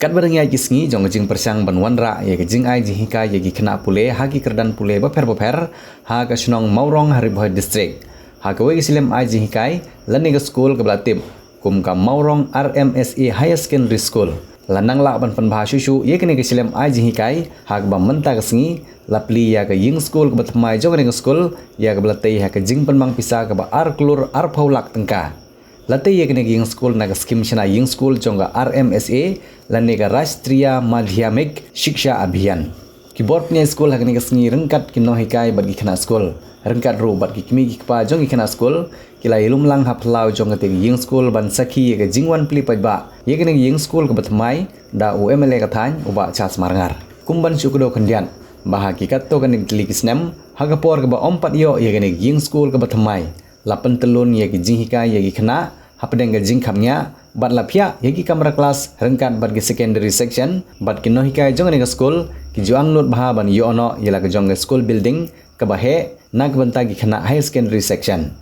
kat barang ya kisngi jong jing persang banwanra ya jing ai jing hika ya kena pule hagi kerdan pule baper ha ka Shillong Mawrong hari Bhoi district ha ka wei silem ai jing hikai lani ka school ka blatim kum ka Mawrong Rmsa higher secondary school lanang la ban pan shushu ye kene ka silem ai jing hikai ha ka Mynta ka sngi la Plie ya ka Ingskul ka Thymmai jong ka school ya ka blatai ha ka jing pan mang pisa ka ba ar klur ar phaulak tengka Latte ye kene Ingskul naga skim shana Ingskul jonga Rmsa lanega Rashtriya Madhyamik Shiksha Abhiyan. Keyboard nya school hakne kasngi rengkat kino hikai bagi kena school. Rengkat ru bagi kimi kpa jongi kena school kila ilum lang haplau jonga te Ingskul ban sakhi ye jingwan pli pajba. Ye kene Ingskul ka Thymmai da UMLA ka than uba chas marngar. Kumban syukdo kandian bahagi katto kene klikisnem hagapor ka ba ompat yo ye kene Ingskul ka Thymmai. Lapan telun ye jing hikai ye kena hapdeng ga jing khamnya bat lapia yegi kamera kelas rengkat bat ge secondary section bat kino hikai jong ne school ki juang not bha ban yo ono yela ga jong school building ka bahe nak banta gi khana high secondary section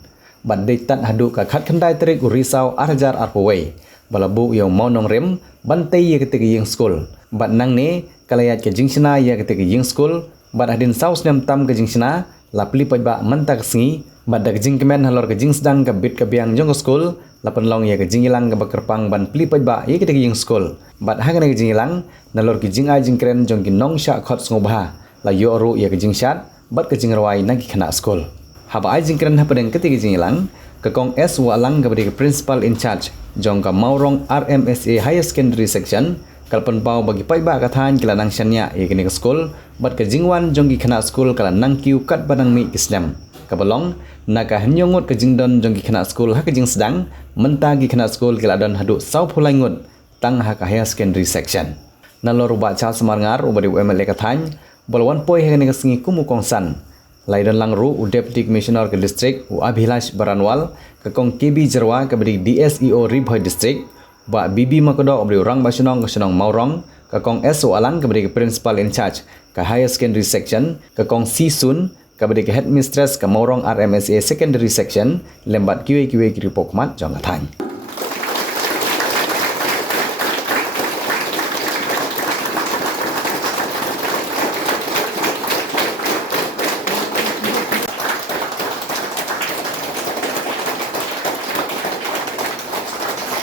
bat de tat hadu ka khat khandai trik risau arjar arpowei balabu yo Mawrong rem bantai ye ke yeng school bat nang ne kalayat ke jingsna ye ke yeng school bat hadin saus nem tam ke jingsna lapli pajba Mynta kasngi bat dak jingkemen halor ke Jingsdang ka bit ka biang jong school lapan long ya ke jingilang ke bakerpang ban Plie pajba ye ke yeng school bat hagane ke jingilang nalor ke jingai jingkren jong ki nongsha khot sngewbha la yo ru ya ke jingshat bat ke jingrawai nagi khana school haba ai jingkren hapadeng ke jingilang ke kong s walang ke badi principal in charge jong ka Mawrong Rmsa higher secondary section kalpan pau bagi pajba ka than kila nang shanya ye ke school bat ke jingwan jong ki khana school kala nang kiu kat banang mi islam kabalong naga Ngut ke jingdon jong ki khana school ha ke Jingsdang Mynta ki khana school kila don hadu sau phulai Ngut tang ha ka higher secondary section nalor uba cha samarngar ubadi UMLA ka than bolwan poi ha ne sngi kumu kongsan laidan langru u deputy commissioner ke district u Abhilash Baranwal ke kong KB Jerwa ke badi DSEO Bhoi district ba BB makodo ubadi rang basunong ke Shillong Mawrong ke kong SO alang ke badi principal in charge ke higher secondary section ke kong C Sun kabadi ke headmistress ke Mawrong Rmsa secondary section lembat kiwe kiri pokmat jong athang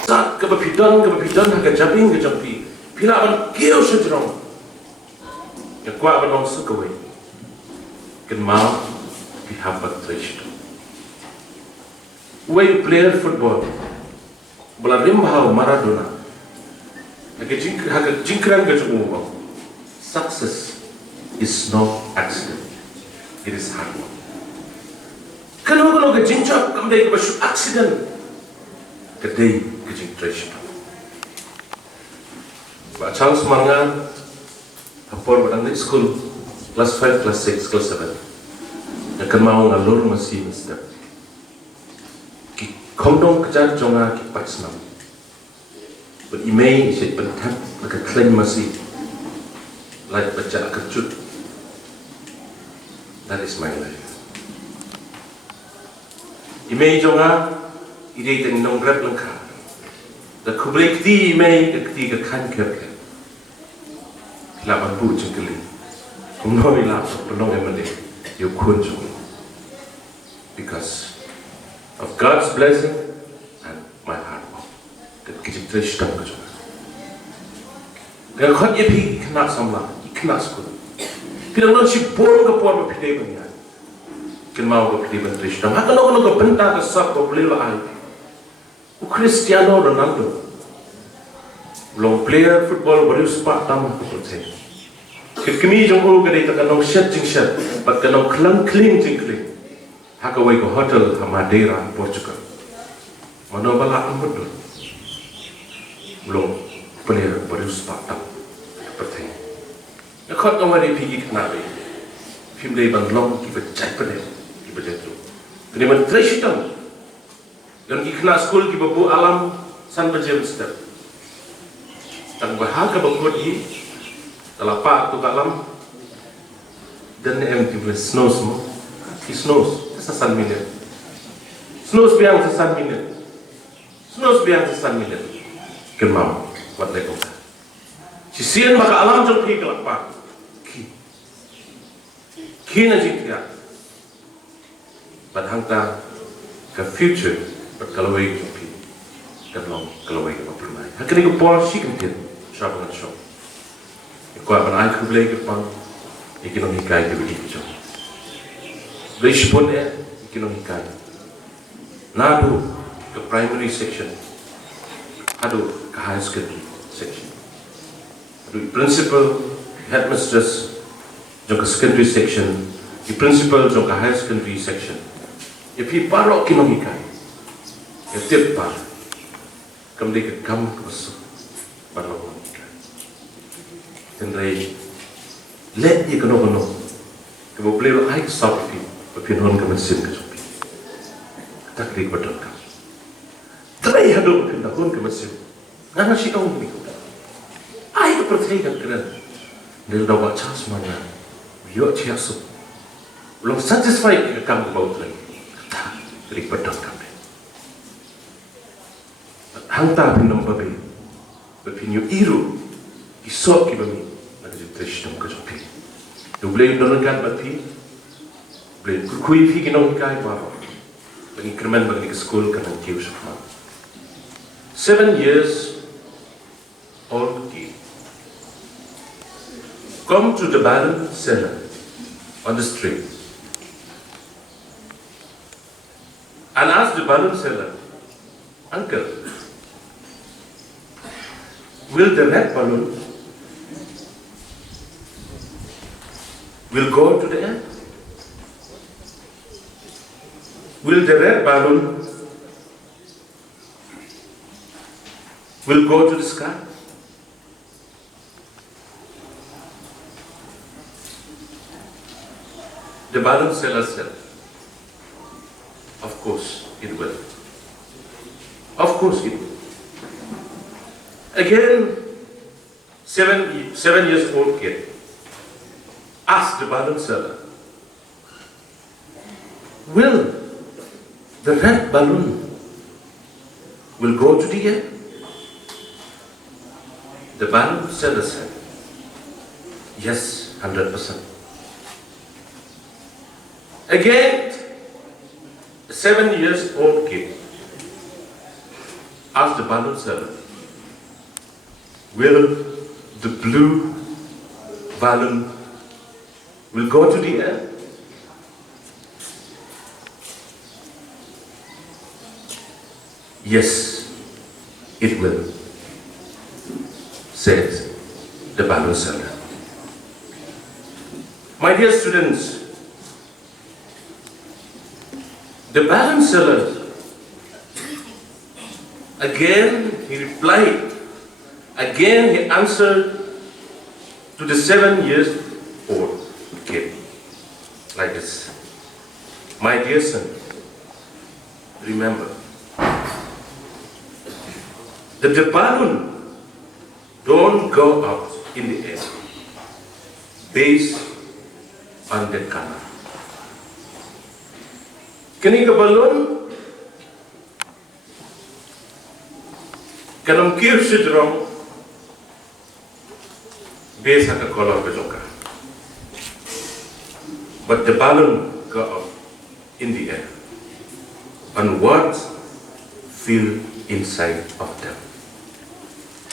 saat kebepidan ke japing ke jampi pila ban kio sejrong ya kwa ban ong sukawai can mau pihapat trishto. When you play football, bola rimba Maradona. Haga jinkran ga jumuwa. Success is no accident. It is hard work. Kano ga jinchak kamdai ba shu accident. Kadai ga jink trishto. Ba chance mangan hapor ba nang school Class 5, Class 6, Class 7. Akan mau ngalur masih mesti. Ki kondong kejar jonga ki patsnam. But imei isit pentap akan klaim masih. Like baca kercut. That is my life. Imei jonga ide ten nonggrab lengkap. Da kubrik ti imei keti ke kan kerja. Lapan bu jengkeli. Kumnoi la penong emane you kunjung because of God's blessing and my hard work. Ket kijik trish tang kajong. Gan khot ye phi khna samla, khna skul. Pirang non si bor ga por ma phide banya. Ken mau ga phide ban trish tang. Hakano ga bynta ga sab ko blela ai. U Cristiano Ronaldo. Long player football baru sepak tam ko te. Kami jong ul gade tak kanong shet jing shet, but kanong klang cling jing cling. Hakaway ko hotel ha Madeira, Portugal. Mano bala ang betul. Belum player baru sepak tak seperti. Nakot ngawari pigi kenabe. Film day bang long kita cek pada kita jatuh. Jadi man trash tam. Dan ikna school kita bu alam san bajam step. Tang bahagia bakut i. Talapak tu kalam dan empty with snows mo. He snows sesan minit. Snows biang sesan minit. Snows biang sesan minit. Kemau buat lekong. Sisian maka alam jong pi kelapa. Ki na jing tiak. Badhangta ke future berkalawai jong pi. Kalong kalawai ke Plie. Hakini ke Paul si kentir. Sabangan so. Ko apan ai kublai ke pang. Ikinong hikai ke bidi jong. Respond ikinong hikai. Nadu ke primary section. Adu ke high secondary section. The principal, headmistress, jong ke secondary section, the principal jong ke high secondary section. If he parok kinong hikai, if tip par, kam ke kam masuk parok hikai. Tendrai let ye kono ke boleh lo ai stop pi, tapi non ke mesin ke sopi. Tak dik betul kan. Tendrai hadu ke non ke mesin. Ngana si kau ni. Ai ke pertanyaan keren. Dari dapat chance mana? Yo ciasu. Belum satisfied ke kamu baut lagi. Tak dik betul kan. Hangta pinam babi. Berpinyu iru. Isok ki bami. Nak jadi Krishna ke jopi. Tu boleh dononkan bati. Boleh kui fi kinong kai bawa. Bagi kremen bagi ke school kan kiu sufma. 7 years old kid. Come to the barren cellar on the street and ask the barren cellar, Uncle, will the red balloon will go to the air? Will the red balloon will go to the sky? The balloon seller said, of course it will. Of course it will. Again, seven years old kid asked the balloon seller, will the red balloon will go to the air? The balloon seller said, yes, 100%. Again, a 7 years old kid asked the balloon seller, will the blue balloon will go to the air? Yes, it will, says the balloon seller. My dear students, the balloon seller, again he replied, again he answered to the 7 years old kid like this. My dear son, remember that the balloon don't go out in the air based on the color. Kini ke balon kanong kier syndrome based on the color of the joker. But the balloon go up in the air and what feel inside of them.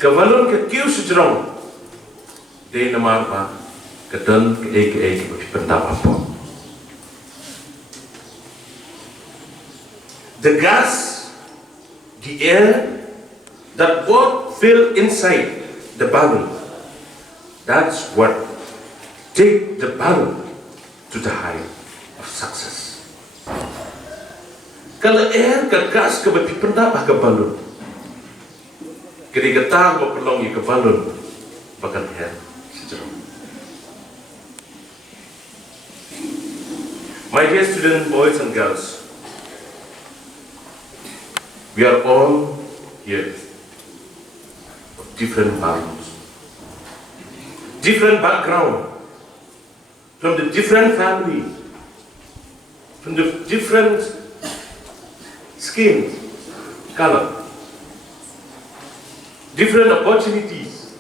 Ke balon ke kier syndrome de namar pa ke dan ke pendapat apa. The gas, the air, that both fill inside the balloon, that's what take the balloon to the height of success. Kalau air ke gas ke beti pendapah ke balloon, ketika tang mempelongi ke balloon, bahkan air sejerom. My dear student boys and girls, we are all here of different values, different background, from the different family, from the different skin color, different opportunities,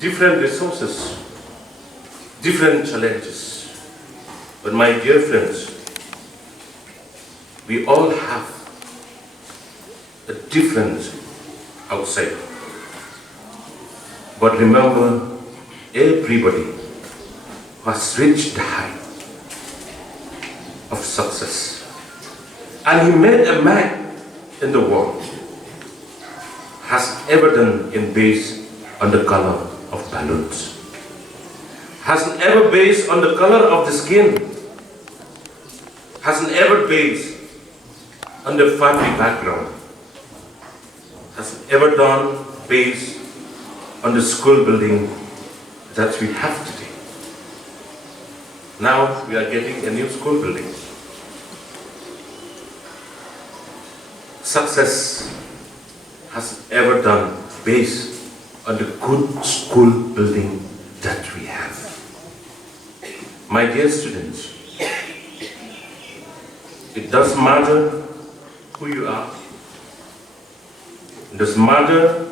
different resources, different challenges. But my dear friends, we all have a different outside. But remember, everybody has reached the height of success. And he made a man in the world, has ever done in based on the color of balloons, hasn't ever based on the color of the skin, hasn't ever based on the family background, hasn't ever done based on the school building that we have today. Now we are getting a new school building. Success has ever done based on the good school building that we have. My dear students, it doesn't matter who you are. It doesn't matter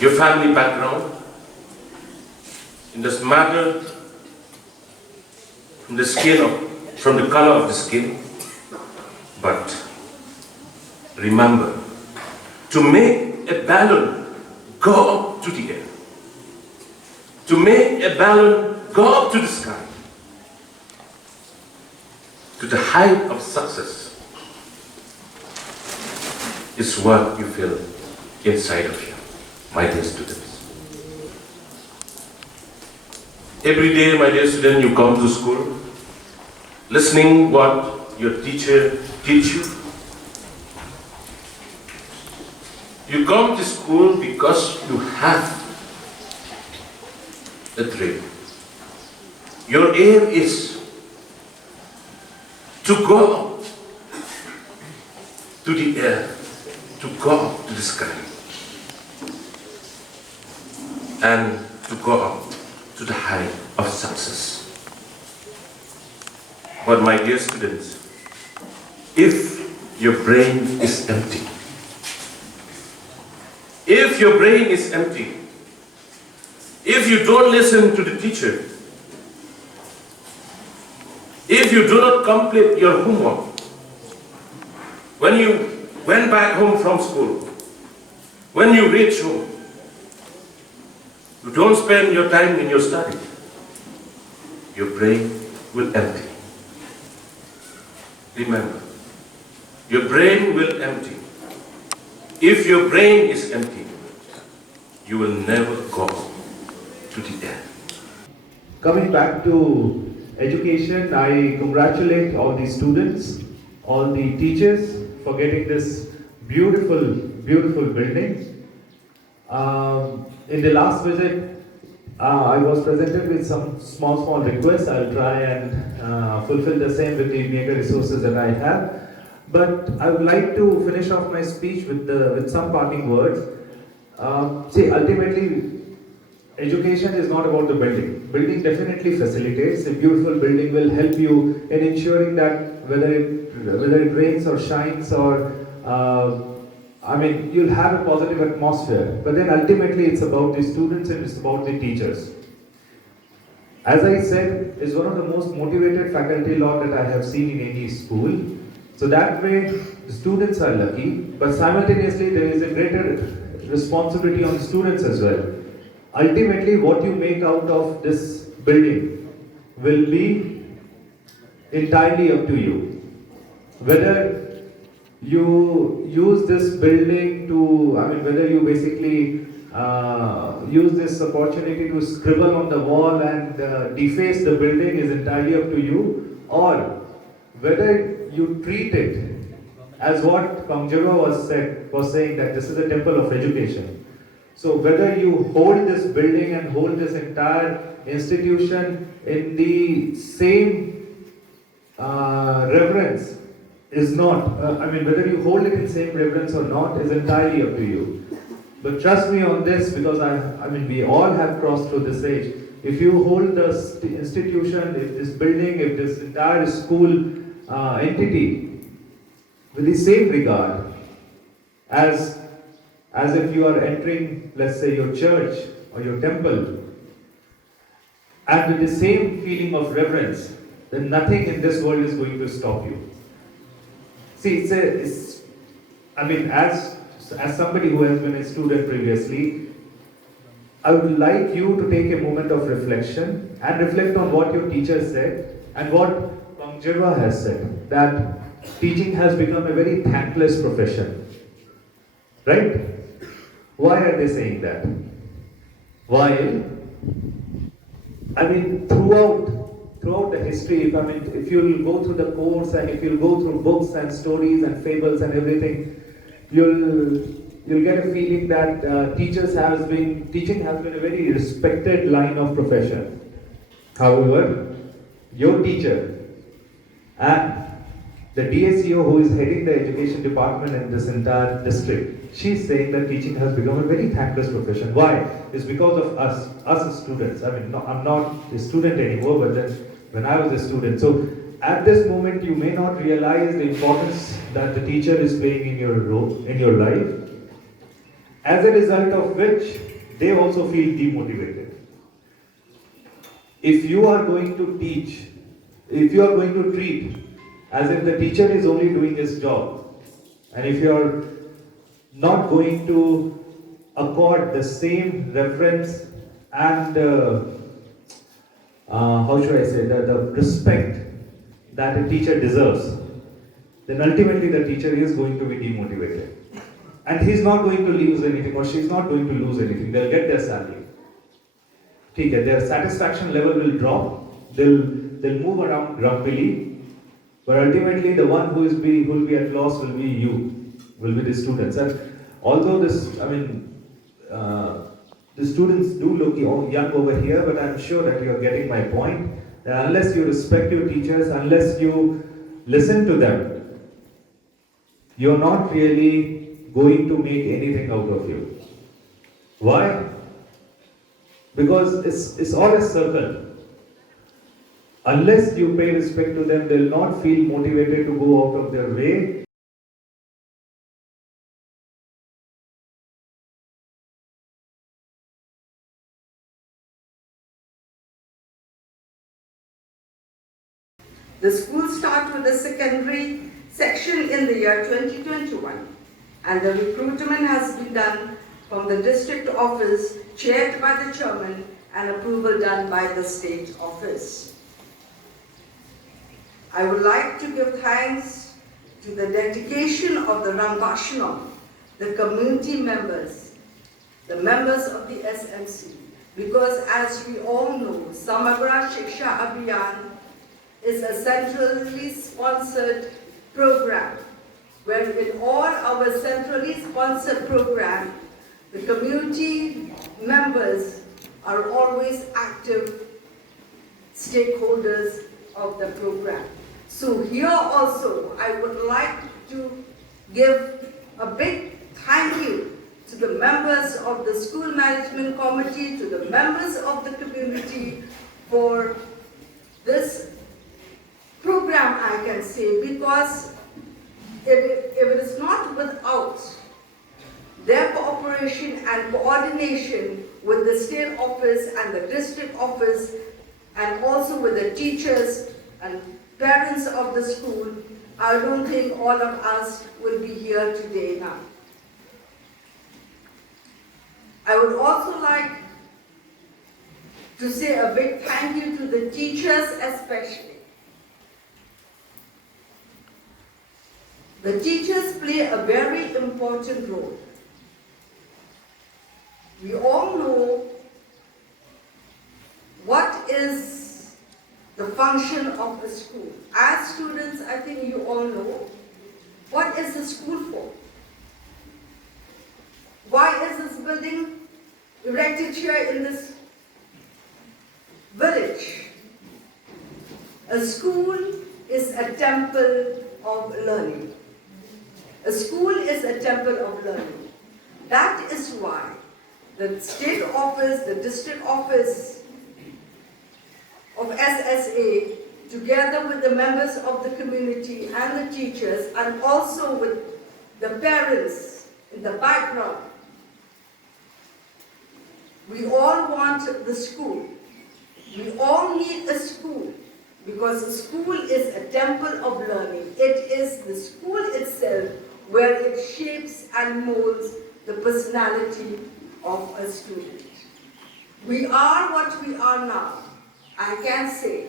your family background. It doesn't matter from the color of the skin. But remember, to make a balloon go up to the air, to make a balloon go up to the sky, to the height of success, is what you feel inside of you, my dear students. Every day, my dear student, you come to school, listening what your teacher teach you. You come to school because you have a dream. Your aim is to go up to the air, to go up to the sky, and to go up to the height of success. But my dear students, if your brain is empty, if your brain is empty, if you don't listen to the teacher, if you do not complete your homework, when you went back home from school, when you reach home, you don't spend your time in your study, your brain will empty. Remember, your brain will empty. If your brain is empty, you will never go to the end. Coming back to education, I congratulate all the students, all the teachers for getting this beautiful, beautiful building. In the last visit, I was presented with some small requests. I'll try and fulfill the same with the meager resources that I have. But I would like to finish off my speech with some parting words. See, ultimately, education is not about the building. Building definitely facilitates. A beautiful building will help you in ensuring that whether it rains or shines or you'll have a positive atmosphere. But then ultimately, it's about the students and it's about the teachers. As I said, it's one of the most motivated faculty lot that I have seen in any school. So that way, the students are lucky, but simultaneously there is a greater responsibility on the students as well. Ultimately, what you make out of this building will be entirely up to you. Whether you use this building whether you basically use this opportunity to scribble on the wall and deface the building is entirely up to you, or whether you treat it as what Kongjiva was saying, that this is a temple of education. So whether you hold this building and hold this entire institution in the same reverence is not, whether you hold it in same reverence or not is entirely up to you. But trust me on this, because we all have crossed through this age. If you hold the institution, if this building, if this entire school entity with the same regard, as if you are entering, let's say, your church or your temple, and with the same feeling of reverence, then nothing in this world is going to stop you. See, as somebody who has been a student previously, I would like you to take a moment of reflection and reflect on what your teacher said and what Sngewbha has said, that teaching has become a very thankless profession. Right? Why are they saying that? While, throughout the history, if you'll go through the course and if you'll go through books and stories and fables and everything, you'll get a feeling that teaching has been a very respected line of profession. However, your teacher and the DSEO who is heading the education department in this entire district, she's saying that teaching has become a very thankless profession. Why? It's because of us as students. I'm not a student anymore, but then when I was a student. So at this moment, you may not realize the importance that the teacher is playing in your role, in your life, as a result of which they also feel demotivated. If you are going to teach, if you are going to treat as if the teacher is only doing his job, and if you are not going to accord the same reverence and the respect that a teacher deserves, then ultimately the teacher is going to be demotivated. And he's not going to lose anything, or she's not going to lose anything. They'll get their salary. Okay, their satisfaction level will drop. They'll move around grumpily, but ultimately the one who will be at loss will be the students. And although the students do look young over here, but I'm sure that you are getting my point. That unless you respect your teachers, unless you listen to them, you're not really going to make anything out of you. Why? Because it's all a circle. Unless you pay respect to them, they'll not feel motivated to go out of their way. The school started with the secondary section in the year 2021, and the recruitment has been done from the district office, chaired by the chairman, and approval done by the state office. I would like to give thanks to the dedication of the Rmsa, the community members, the members of the SMC, because as we all know, Samagra Shiksha Abhiyan is a centrally sponsored program, where in all our centrally sponsored program, the community members are always active stakeholders of the program. So here also, I would like to give a big thank you to the members of the school management committee, to the members of the community for this program, I can say, because if it is not without their cooperation and coordination with the state office and the district office, and also with the teachers and parents of the school, I don't think all of us will be here today now. I would also like to say a big thank you to the teachers especially. The teachers play a very important role. We all know what is the function of a school. As students, I think you all know, what is the school for? Why is this building erected here in this village? A school is a temple of learning. A school is a temple of learning. That is why the state office, the district office of SSA, together with the members of the community and the teachers, and also with the parents in the background. We all want the school. We all need a school because the school is a temple of learning. It is the school itself where it shapes and molds the personality of a student. We are what we are now. I can say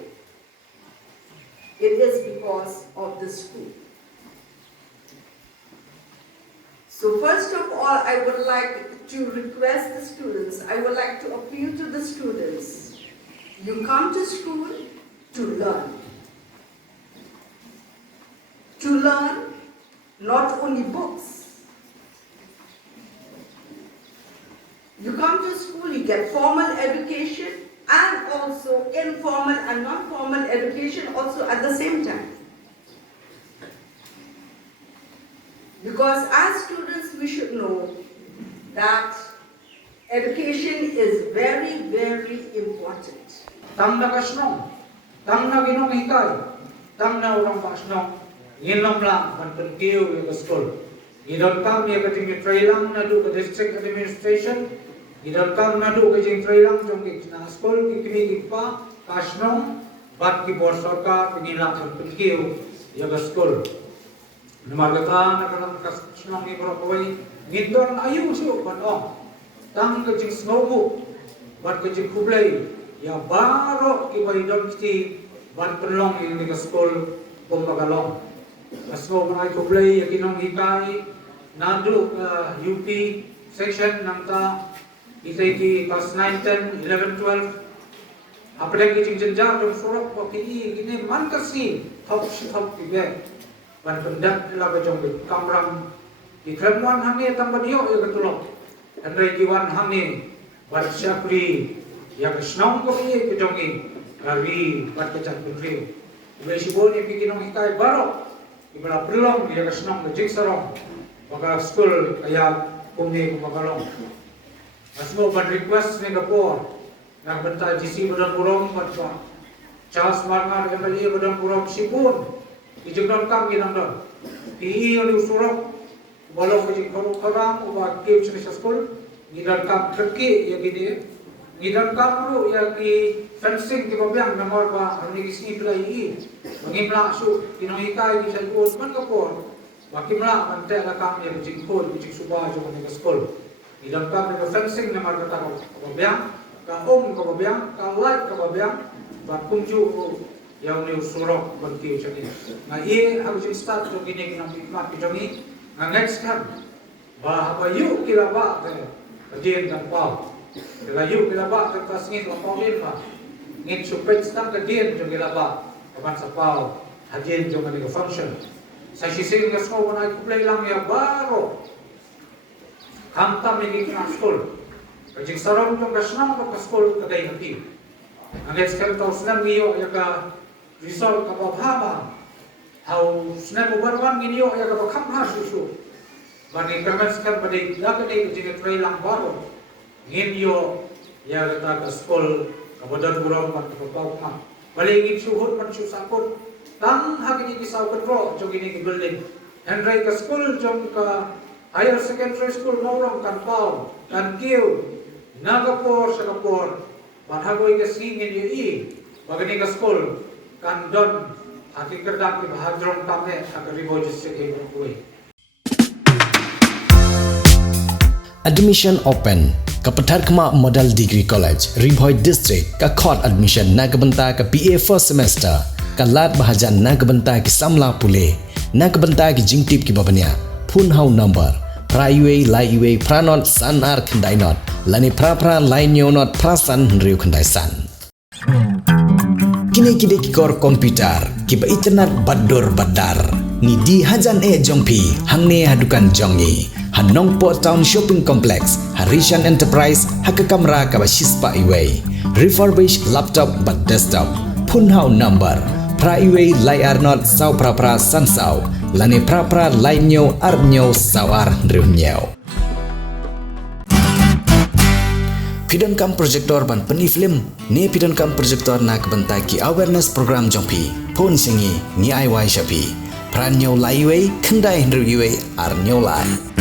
it is because of the school. So first of all, I would like to request the students, I would like to appeal to the students. You come to school to learn. To learn not only books. You come to school, you get formal education and also informal and non-formal education also at the same time. Because as students, we should know that education is very, very important. Tam na kasnong, tam na ginong hikay, tam na urang pasnong, ginom lang man pagkiyo yung school. Gidon kam ya kating trailang na do ka district administration, gidon kam na do ka jing trailang jong na school kikimigig pa kasnong, bat kibor sarkar pingilang man pagkiyo yung school. Namagatan na kanang kasnong ni Bhoi, gidon ayu siyo panong, tam ka jing sngewbha, bat ka jing Plie. Ya baru kita hidup di Bantelong yang di sekolah Pembagalong. Sekolah mengenai Plie yang kita hikai nadu UP section nangta kita di kelas 9, 10, 11, 12. Apa lagi jenjang dan surat waktu ini man kasih top tiga. Ban pendak adalah bajong kamram di Kremwan hamil tambah dia yang ketulong. Dan dari jiwan hamil ban syakri yang senang ko ini kejongi dari bat kecat putri. Ibu sibuk ni bikin orang hikai baru. Ibu lah belum dia senang ke Jingsdang. Maka school ayat kumi kumakalong. Asmo ban request Singapore. Nang bynta GC badan Mawrong batwa. Charles Marngar MLA badan Mawrong sibuk. Ijengdon kami nang don. PE oli usurok. Walau kejing korang ubah game semasa school. Ngidan kam kerki yang gini. Ngidan kamru yang di fencing di babiang nomor ba hari kisni Plie mengimla su inauguration di Synod man kapor bakimla mante la kam yang jingkol jingsuba jo ni school ngidan kam ni fencing nomor kata babiang ka ka babiang ka light ka babiang ba kumju yang ni surok berki chani na ye harus start jo gini kinang hikmat kijoni na next time ba habayu kila ba kajian dan pau Layu kita bak kertas ngit lapau lima, ngit supaya sedang kejadian jom kita bak kapan sapau hadian jom kita function. Saya sisir ke sekolah naik Plie lang ya baru, kamtam ini kena sekolah. Kajing sarong jom kesenang ke sekolah kedai hati. Angkat sekarang tahu senang iyo ya ke result kapal haba, tahu senang ubarwan ini iyo ya ke kamha susu. Bani kerana sekarang pada dah kedai kajing Plie lang baru. Ngin ya kata ke sekolah kepada Mawrong mat kepau kam balik ngin suhut man susakut tang hagini kisau kedro jong ini ke building and rai ke sekolah jong ke higher secondary school Mawrong kan pau kan kiu nagapor sakapor bahagoi ke singin ye bagani ke sekolah kan don hati kerdak ke bahadrong tamne akari Bhoi district Bhoi. Admission open Kapetar Kema Model Degree College, Bhoi District, ka khot admission na kabenta ka BA first semester, ka lat bahajan na kabenta ki samla pule, na kabenta ki jingtip ki babanya, phun hau number, praiwe laiwe pranot san ar khandai not, lani pra lain nyo not prasan riu khandai san. Kini kide ki kor komputer, ki ba internet bador badar, ni di hajan jongpi, hangne hadukan jongi. Nongpoh Town Shopping Complex, Harishan Enterprise, Hakakamra Kabashispa Iway, refurbished laptop but desktop, Punhau number, Pra Iway Lai Arnot Sau Prapra Sansau, Lani Prapra Lai Nyo Arnyo Sawar Driunyo. Pidon kam projector ban peni film, ni pidon kam projector na kebentaki awareness program jompi, pun singi ni IY Shapi, Pranyo Lai Iway, Kendai Driunyo Arnyo Lai.